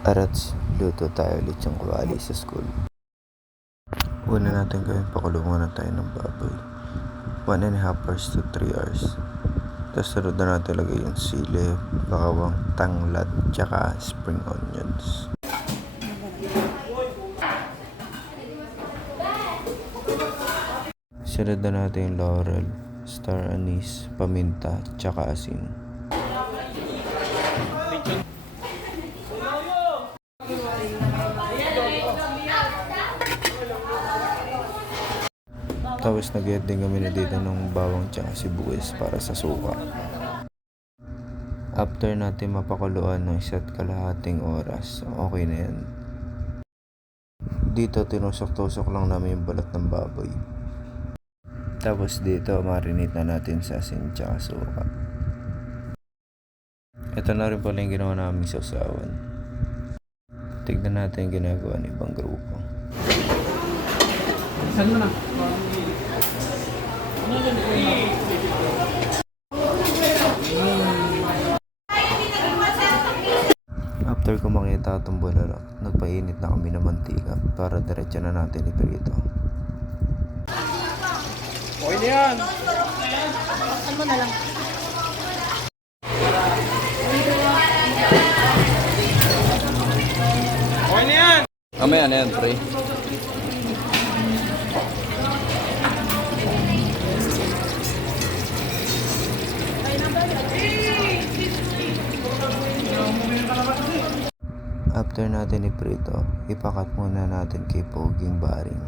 Arats, luto tayo ulit yung kawali sa school. Una natin gawin, pakulo muna tayo ng baboy. 1.5 hours to 3 hours. Tapos sunod na natin lagay yung sili, bakawang, tanglad, tsaka spring onions. Sunod na natin yung laurel, star anise, paminta, tsaka asin. Tapos nag-add din kami na dito ng bawang tsaka sibuyas para sa suka. After natin mapakuluan ng 1.5 oras, okay na yan. Dito tinusok-tusok lang namin yung balat ng baboy. Tapos dito marinate na natin sa asin tsaka suka. Ito na rin pala yung ginawa namin sa sausawan. Tignan natin yung ginagawa ng ibang grupo. Saan mo na? After ko makita itong bulalak, nagpainit na kami ng mantika para diretso na natin iprito. Okay na yan! Ano mo na lang? Okay na yan! Mamaya na yan, pre. After natin iprito, ipakat muna natin kay Poging Baring.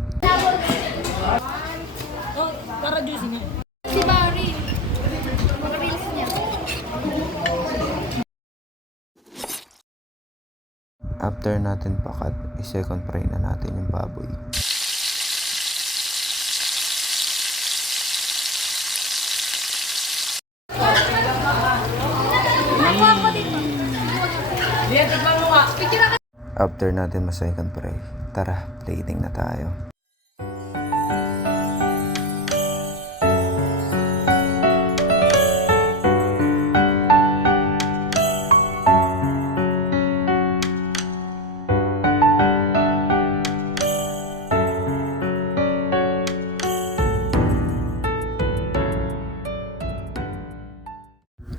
Oh, para juicy niya. Si Barry. Mga reels niya. After natin pakat, i-second fry na natin yung baboy. After natin ma-second fry, tara, plating na tayo.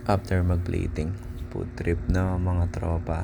After mag-plating, food trip na mga tropa.